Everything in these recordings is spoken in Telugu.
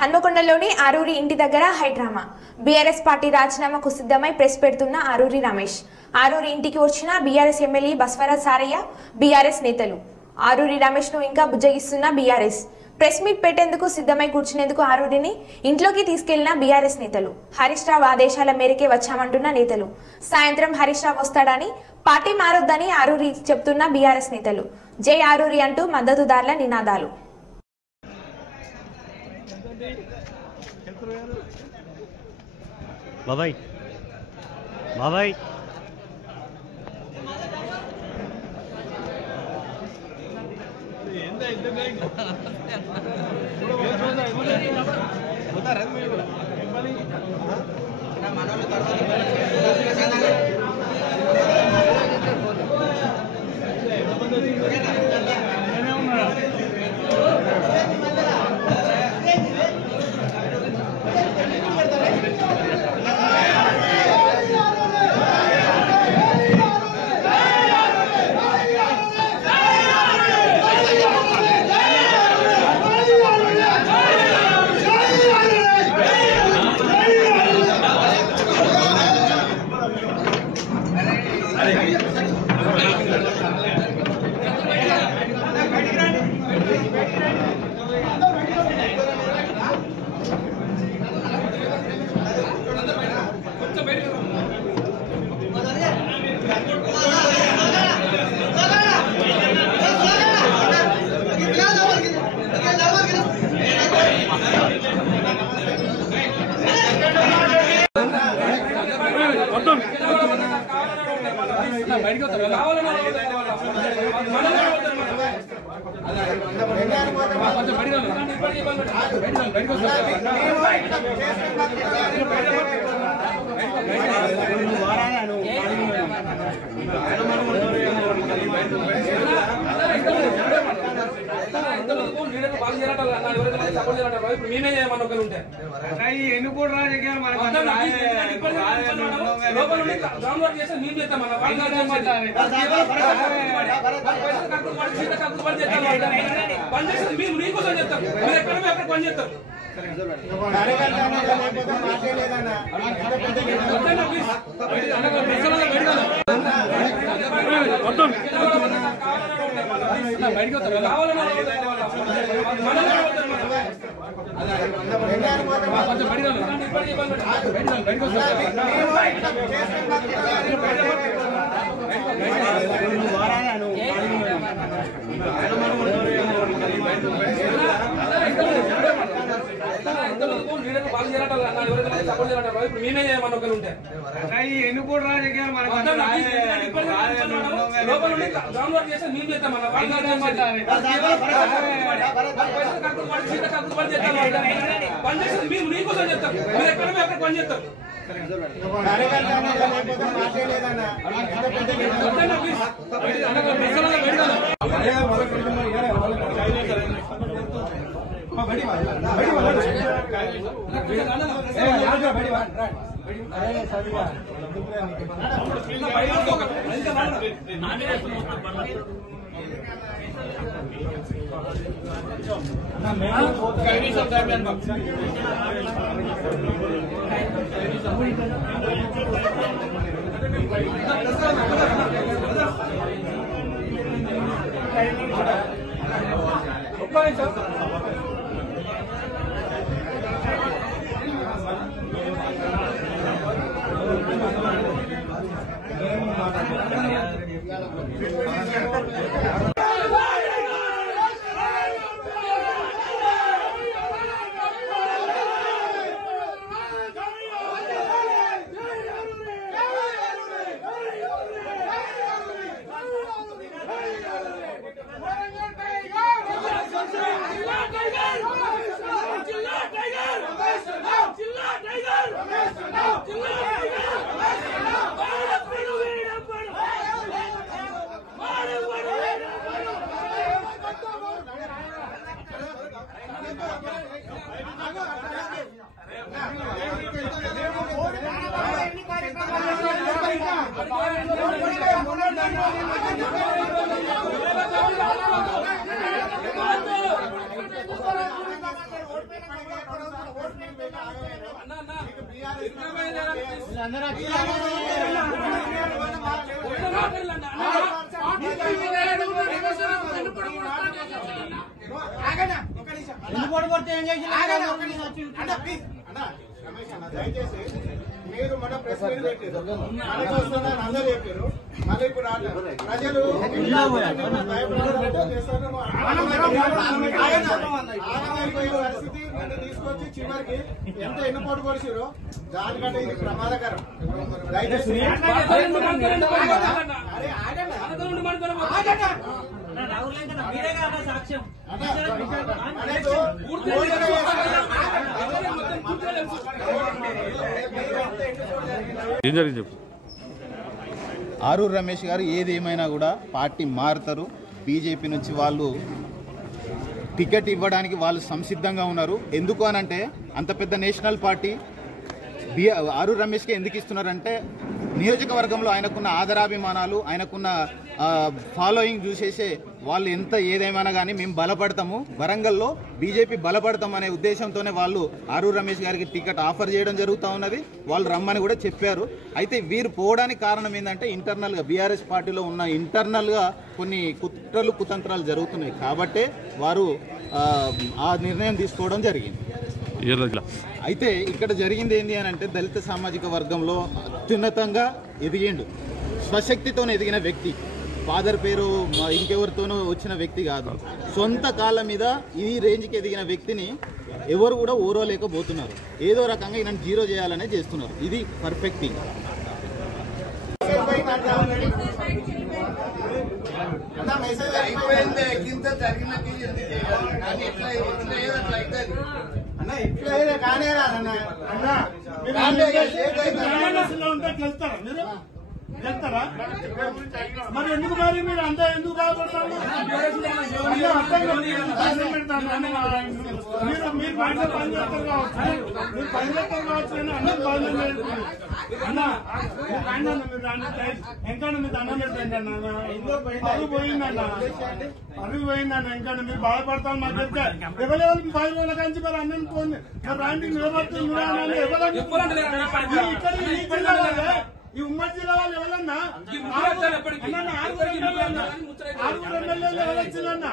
హన్మకొండలోని ఆరూరి ఇంటి దగ్గర హైడ్రామా. బీఆర్ఎస్ పార్టీ రాజీనామాకు సిద్ధమై ప్రెస్ పెడుతున్న ఆరూరి రమేష్. ఆరూరి ఇంటికి వచ్చిన BRS MLA Baswaraj Saraiah, BRS నేతలు ఆరూరి రమేష్ ను ఇంకా బుజ్జగిస్తున్న బీఆర్ఎస్. ప్రెస్ మీట్ పెట్టేందుకు సిద్ధమై కూర్చునేందుకు ఆరూరిని ఇంట్లోకి తీసుకెళ్లిన బీఆర్ఎస్ నేతలు. హరీష్ రావు ఆదేశాల మేరకే వచ్చామంటున్న నేతలు. సాయంత్రం హరీష్ రావు వస్తాడని, పార్టీ మారొద్దని ఆరూరి చెప్తున్న బీఆర్ఎస్ నేతలు. జై ఆరూరి అంటూ మద్దతుదారుల నినాదాలు. బాబాయ్ బాబాయ్ దయచేసి మీరు మన ప్రెస్ మీట్ పెట్టారు, మనకి వస్తుందని అందరూ చెప్పారు. మళ్ళీ ఇప్పుడు ప్రజలు పరిస్థితి నన్ను తీసుకొచ్చి చివరికి ఎంత ఎన్నుపోటు కొడిచారో దానికంటే ఇది ప్రమాదకరం. దయచేసి ఆరూరు రమేష్ గారు ఏదేమైనా కూడా పార్టీ మారుతారు. బీజేపీ నుంచి వాళ్ళు టికెట్ ఇవ్వడానికి వాళ్ళు సంసిద్ధంగా ఉన్నారు. ఎందుకు అనంటే అంత పెద్ద నేషనల్ పార్టీ ఆరూరు రమేష్కి ఎందుకు ఇస్తున్నారంటే నియోజకవర్గంలో ఆయనకున్న ఆదరాభిమానాలు, ఆయనకున్న ఫాలోయింగ్ చూసేసే వాళ్ళు ఎంత ఏదేమైనా కానీ మేము బలపడతాము, వరంగల్లో బీజేపీ బలపడతాం అనే ఉద్దేశంతోనే వాళ్ళు ఆరూరు రమేష్ గారికి టికెట్ ఆఫర్ చేయడం జరుగుతూ ఉన్నది. వాళ్ళు రమ్మని కూడా చెప్పారు. అయితే వీరు పోవడానికి కారణం ఏంటంటే ఇంటర్నల్గా బీఆర్ఎస్ పార్టీలో ఉన్న ఇంటర్నల్గా కొన్ని కుట్రలు కుతంత్రాలు జరుగుతున్నాయి కాబట్టే వారు ఆ నిర్ణయం తీసుకోవడం జరిగింది. అయితే ఇక్కడ జరిగింది ఏంటి అని అంటే దళిత సామాజిక వర్గంలో అత్యున్నతంగా ఎదిగిండు, స్వశక్తితోనే ఎదిగిన వ్యక్తి, ఫాదర్ పేరు ఇంకెవరితోనూ వచ్చిన వ్యక్తి కాదు. సొంత కాళ్ళ మీద ఈ రేంజ్కి ఎదిగిన వ్యక్తిని ఎవరు కూడా ఓరవలేకపోతున్నారు. ఏదో రకంగా ఈయన జీరో చేయాలనే చేస్తున్నారు. ఇది పర్ఫెక్ట్ థింగ్. వెళ్తారా మరి? ఎందుకు మరి మీరు అంతా ఎందుకు బాధపడతారు? మీరు పని చేస్తారు కావచ్చు, మీరు పని చేస్తారు కావచ్చు అని అందరూ బాధ్యత అన్న ఇంకా మీరు అన్నం పెట్టండి అన్న. అరుగు పోయిందన్న, అరుగు పోయిందన్న. ఇంకా మీరు బాధపడతాను మాకు చెప్తే ఎవరెవరు 10 రోజుల కంచి మరి అన్నం పోయింది మరి రాంటి నిలబడుతుంది ఎవరండి ఈ ఉమ్మడి జిల్లా వాళ్ళు ఎవరన్నా? ఆరుగురు ఎమ్మెల్యేలు ఎవరు వచ్చిందన్నా?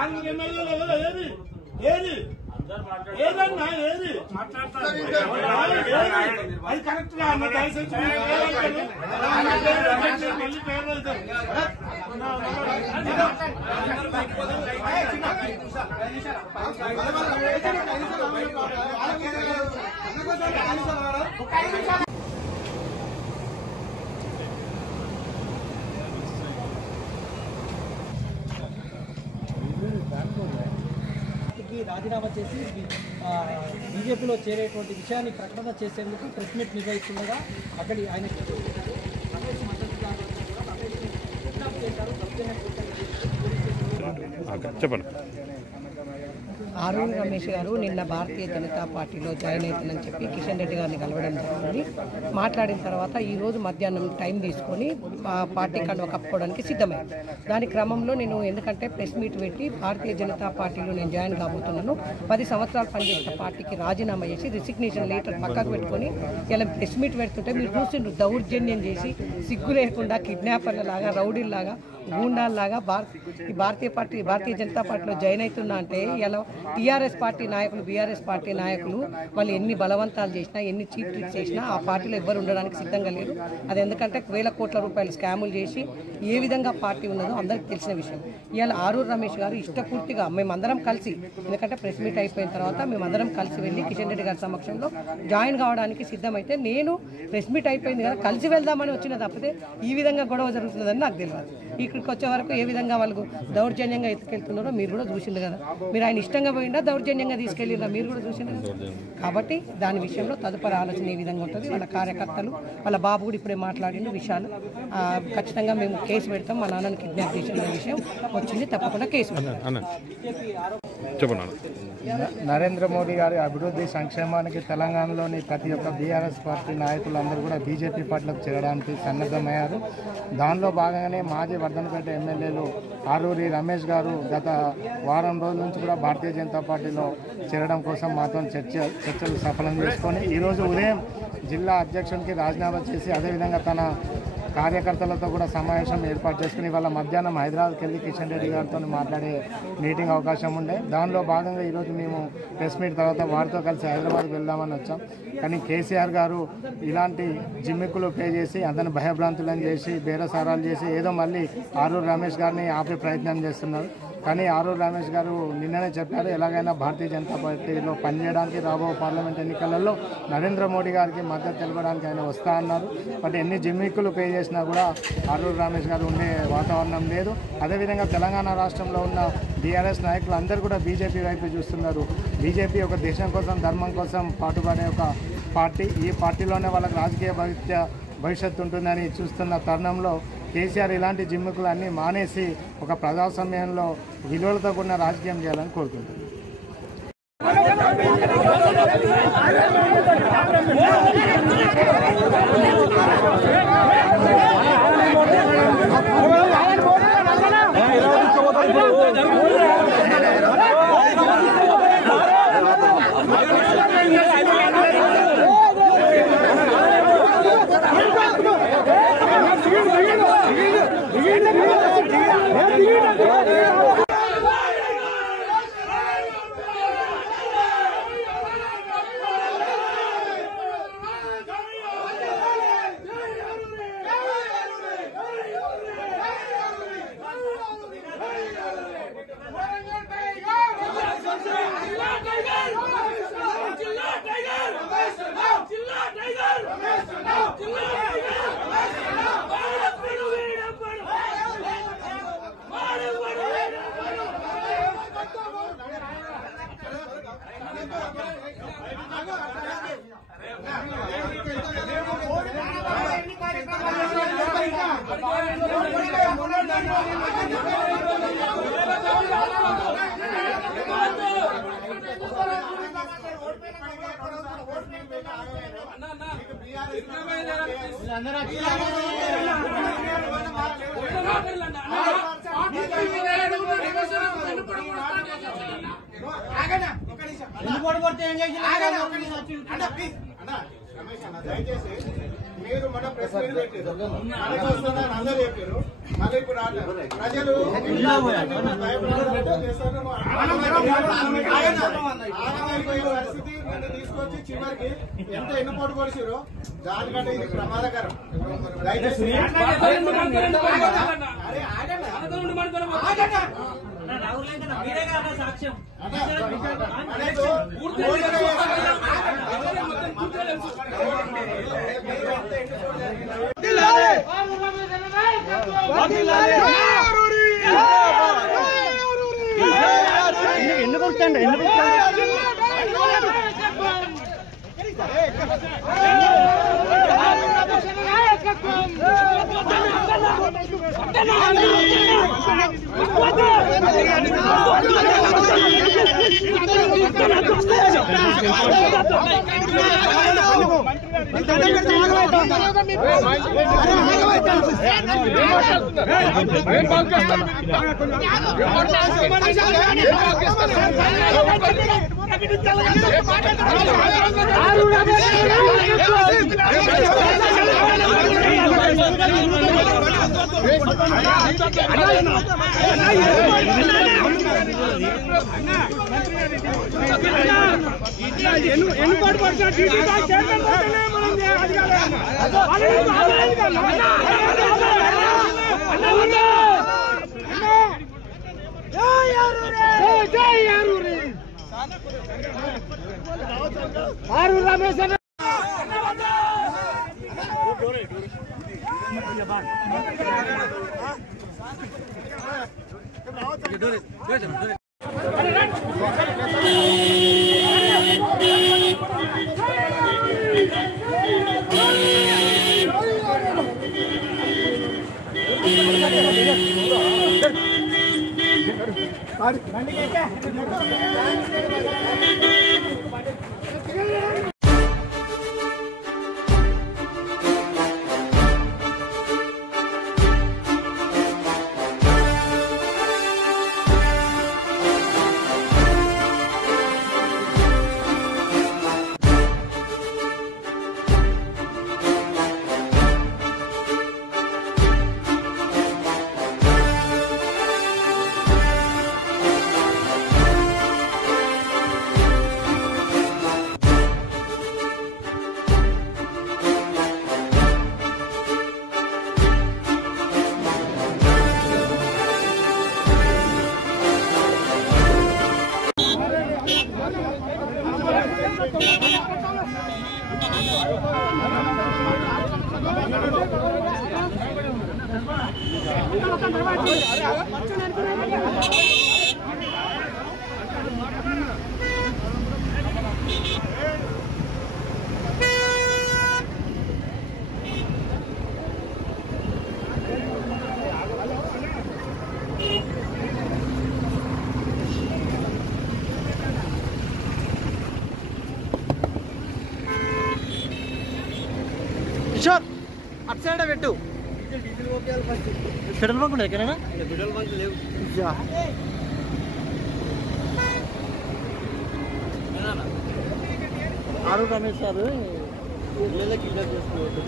ఆరుగురు ఎమ్మెల్యేలు ఎవరు? ఏది ఏది ఏదన్నా ఏది అది కరెక్ట్ గా అన్న. దయచేసి మళ్ళీ పేరు వెళ్తారు. రాజీనామా చేసి బీజేపీలో చేరేటువంటి విషయాన్ని ప్రకటన చేసేందుకు ప్రెస్ మీట్ నిర్వహిస్తుండగా అక్కడి ఆయన చెప్పండి. ఆరూరి రమేష్ గారు నిన్న భారతీయ జనతా పార్టీలో జాయిన్ అవుతుందని చెప్పి కిషన్ రెడ్డి గారిని కలవడం జరిగింది. మాట్లాడిన తర్వాత ఈరోజు మధ్యాహ్నం టైం తీసుకొని పార్టీ కండువా కప్పుకోవడానికి సిద్ధమైంది. దాని క్రమంలో నేను ఎందుకంటే ప్రెస్ మీట్ పెట్టి భారతీయ జనతా పార్టీలో నేను జాయిన్ కాబోతున్నాను, 10 సంవత్సరాలు పనిచేసిన పార్టీకి రాజీనామా చేసి రిసిగ్నేషన్ లెటర్ పక్కకు పెట్టుకొని ఇలా ప్రెస్ మీట్ పెడుతుంటే మీరు చూసిండ్రు దౌర్జన్యం చేసి సిగ్గు లేకుండా కిడ్నాపర్లలాగా, రౌడీల్లాగా, గూండాల్లాగా భారతీయ జనతా పార్టీలో జాయిన్ అవుతున్నా అంటే ఇలా టీఆర్ఎస్ పార్టీ నాయకులు, బీఆర్ఎస్ పార్టీ నాయకులు వాళ్ళు ఎన్ని బలవంతాలు చేసినా, ఎన్ని చీప్ ట్రిక్స్ చేసినా ఆ పార్టీలో ఎవ్వరు ఉండడానికి సిద్ధంగా లేరు. అది ఎందుకంటే 1000 కోట్ల రూపాయలు స్కాములు చేసి ఏ విధంగా పార్టీ ఉన్నదో అందరికీ తెలిసిన విషయం. ఇవాళ ఆరూరు రమేష్ గారు ఇష్టపూర్తిగా మేమందరం కలిసి, ఎందుకంటే ప్రెస్ మీట్ అయిపోయిన తర్వాత మేమందరం కలిసి వెళ్ళి కిషన్ రెడ్డి గారి సమక్షంలో జాయిన్ కావడానికి సిద్ధమైతే నేను ప్రెస్ మీట్ అయిపోయింది కదా కలిసి వెళ్దామని వచ్చిన తప్పితే ఈ విధంగా గొడవ జరుగుతుందని నాకు తెలియదు. ఇక్కడికి వచ్చే వరకు ఏ విధంగా వాళ్ళకు దౌర్జన్యంగా ఎత్తుకెళ్తున్నారో మీరు కూడా చూసింది కదా. మీరు ఆయన ఇష్టంగా పోయిందా దౌర్జన్యంగా తీసుకెళ్ళిందా మీరు కూడా చూసింది కదా. కాబట్టి దాని విషయంలో తదుపరి ఆలోచన ఏ విధంగా ఉంటుంది, వాళ్ళ కార్యకర్తలు వాళ్ళ బాబు కూడా ఇప్పుడే మాట్లాడిన విషయాలు ఖచ్చితంగా మేము కేసు పెడతాం. మా నాన్నని కిడ్నాప్ చేసిన విషయం వచ్చింది, తప్పకుండా కేసు పెడతాం. చెప్పండి. నరేంద్ర మోడీ గారి అభివృద్ధి సంక్షేమానికి తెలంగాణలోని ప్రతి ఒక్క బీఆర్ఎస్ పార్టీ నాయకులందరూ కూడా బీజేపీ పార్టీలకు చేరడానికి సన్నద్ధమయ్యారు. దానిలో భాగంగానే మాజీ వర్ధనపేట ఎమ్మెల్యేలు ఆరూరి రమేష్ గారు గత వారం రోజుల నుంచి కూడా భారతీయ జనతా పార్టీలో చేరడం కోసం మాతో చర్చలు సఫలం చేసుకొని ఈరోజు ఉదయం జిల్లా అధ్యక్షునికి రాజీనామా చేసి అదేవిధంగా తన కార్యకర్తలతో కూడా సమావేశం ఏర్పాటు చేసుకుని వాళ్ళ మధ్యాహ్నం హైదరాబాద్కి వెళ్ళి కిషన్ రెడ్డి గారితో మాట్లాడే మీటింగ్ అవకాశం ఉండే. దానిలో భాగంగా ఈరోజు మేము ప్రెస్ మీట్ తర్వాత వారితో కలిసి హైదరాబాద్కి వెళ్దామని వచ్చాం. కానీ కేసీఆర్ గారు ఇలాంటి జిమ్మిక్కులు పే చేసి అతను భయభ్రాంతులను చేసి బేరసారాలు చేసి ఏదో మళ్ళీ ఆరూరు రమేష్ గారిని ఆపే ప్రయత్నం చేస్తున్నారు. కానీ ఆరూరు రమేష్ గారు నిన్ననే చెప్పారు ఎలాగైనా భారతీయ జనతా పార్టీలో పనిచేయడానికి రాబో పార్లమెంట్ ఎన్నికలలో నరేంద్ర మోడీ గారికి మద్దతు తెలపడానికి ఆయన వస్తా అన్నారు. బట్ ఎన్ని జిమ్మిక్కులు పే చేసినా కూడా ఆరూరు రమేష్ గారు ఉండే వాతావరణం లేదు. అదేవిధంగా తెలంగాణ రాష్ట్రంలో ఉన్న బీఆర్ఎస్ నాయకులు అందరూ కూడా బీజేపీ వైపు చూస్తున్నారు. బీజేపీ ఒక దేశం కోసం ధర్మం కోసం పాటుపడే ఒక పార్టీ. ఈ పార్టీలోనే వాళ్ళకి రాజకీయ భవిష్యత్తు ఉంటుందని చూస్తున్న తరుణంలో కేసీఆర్ ఇలాంటి జిమ్మికులు అన్నీ మానేసి ఒక ప్రజాస్వామ్యంలో విలువలతో కూడిన రాజకీయం చేయాలని కోరుకుంటున్నాను. దయచేసి మీరు మన ప్రెస్ మీట్ పెట్టారు అందరూ చెప్పారు. మళ్ళీ ఇప్పుడు ప్రజలు పరిస్థితి మీరు తీసుకొచ్చి చివరికి ఎంత ఎన్నుపోటు కొడిచారో దానికంటే ఇది ప్రమాదకరం. దయచేసి సాక్ష్యం ఎన్నుకుంటాండి ఎన్నుకోటు పడుతున్న ఆరు రమేష్ కిషోర్ అటు సైడ్ పెట్టు పెట్రోల్ బంక్ ఉన్నాయి ఎక్కడైనా పెట్రోల్ బంక్ లేవు ఆరు రమేష్ సార్ కిడ్నాప్ చేసుకున్నారు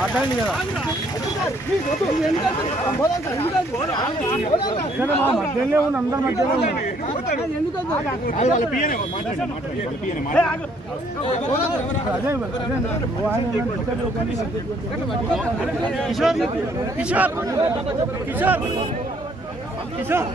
మాట్లాడండి కదా మధ్యలో ఉంది అందరి మధ్యలో కిషోర్ కిషోర్ కిషోర్ కిషోర్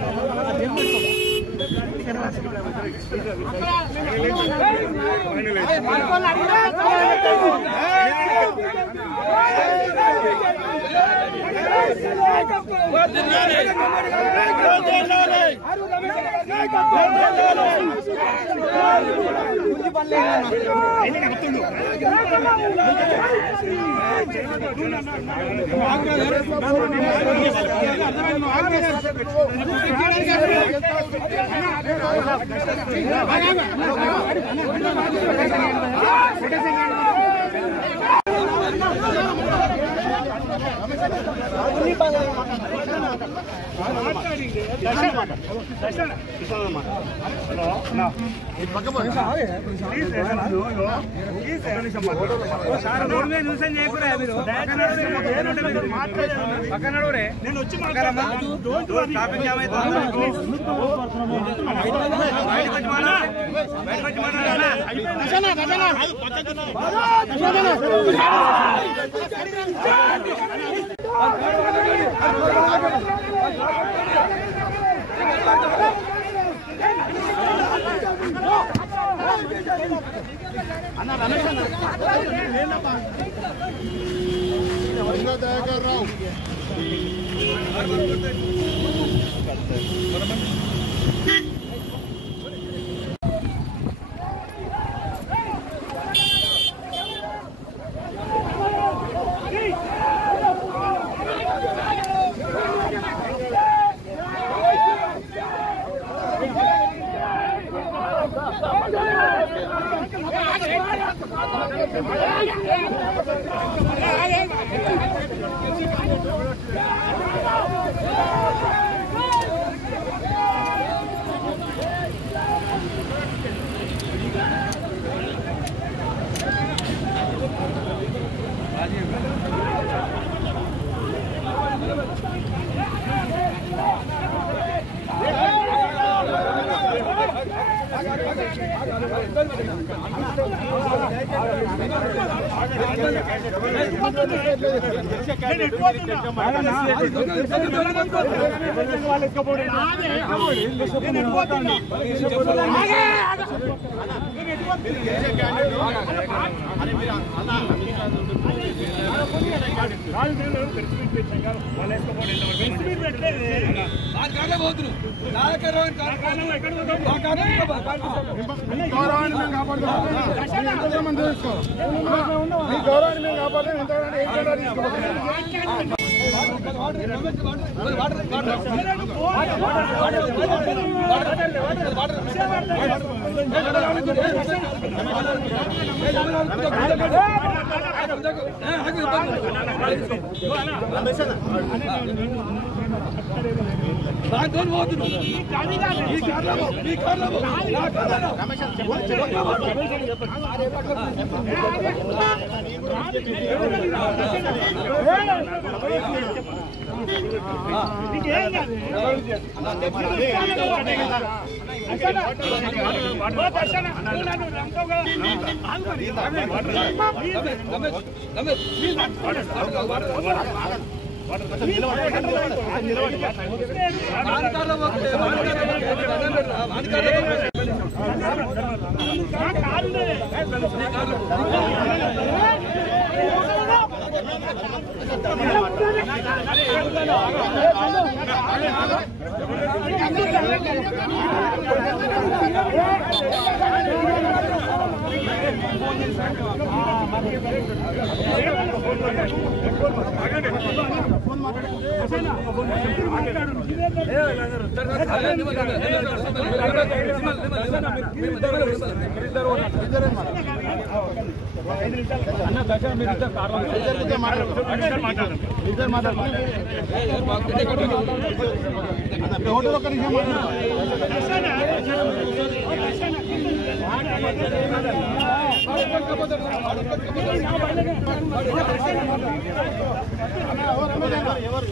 ఎవరు